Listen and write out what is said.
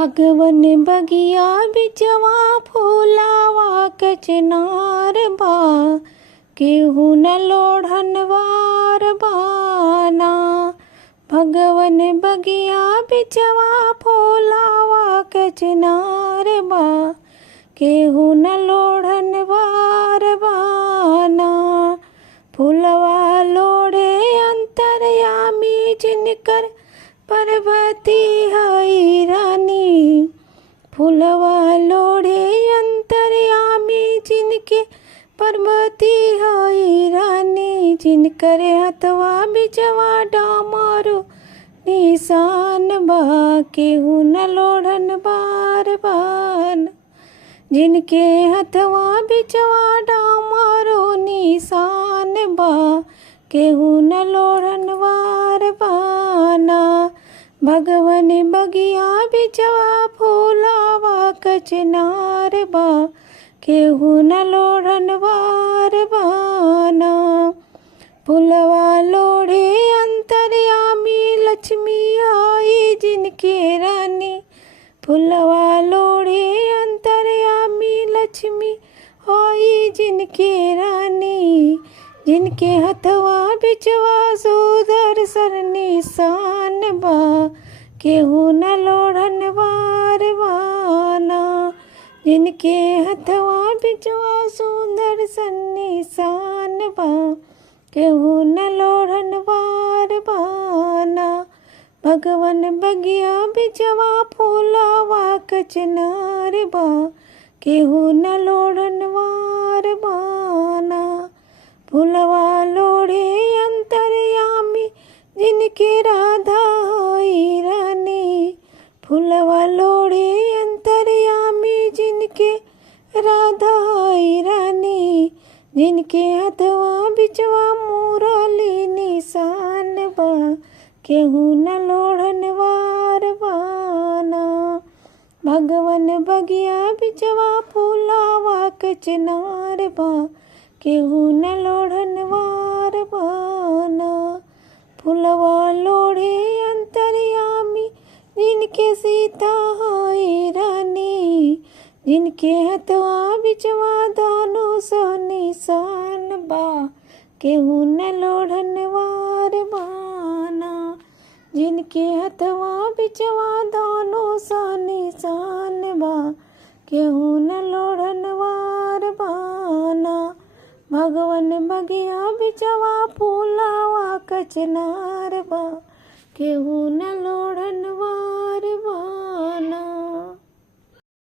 भगवन बगिया बिचवा फूलावा कचनार बा, केहू न लोढ़नवार बाना। भगवन बगिया बिचवा फूलावा कचनार बा, केहू न लोढ़नवार बाना। फूलवा लोढ़े अंतरयामी जिनकर पर्वती हई रानी। फूलवा लोढ़े अंतरयामी जिनके पर्वती हई रानी। जिनकर हथवा बिचवा डामरू निशान बा, केहू न लोढ़न बार बान। जिनके हथवा बिचवा डामरू निशान बा, केहू न लोढ़न बार बाना। भगवन बगिया बिचवा फूलावा कचनार बा, केहू न लोढ़न बार बाना। फूलवा लोढ़े अंतरयामी लक्ष्मी आई जिनके रानी। फूलवा लोढ़े अंतरयामी लक्ष्मी आई जिनके रानी। जिनके हथवा बिचवा सुदर्शन निशान बा, केहू न लोढ़न बार बाना। जिनके हथवा बिचवा सुदर्शन निशान बा, केहू न लोढ़न बार बाना। भगवन बगिया बिचवा फूलावा कचनार बा, केहू न लोढ़न बार बाना। फूलवा लोढ़े अंतरयामी जिनके राधा हई रानी। फूलवा लोढ़े अंतरयामी जिनके राधा हई रानी। जिनके हथवा बिचवा मुरली निशान बा, केहू न लोढ़न बार बाना। भगवन बगिया बिचवा फूलावा कचनार बा, केहू न लोढ़न बार बाना। फूलवा लोढ़े अंतरयामी जिनके सीता हई रानी। जिनके हथवा बिचवा धनुष निशान बा, केहू न लोढ़न बार बाना। जिनके हथवा बिचवा धनुष निशान बा, केहू न लोढ़न बार बाना। भगवन बगिया बिचवा फूलावा कचनार बा, केहू न लोढ़न बार बाना।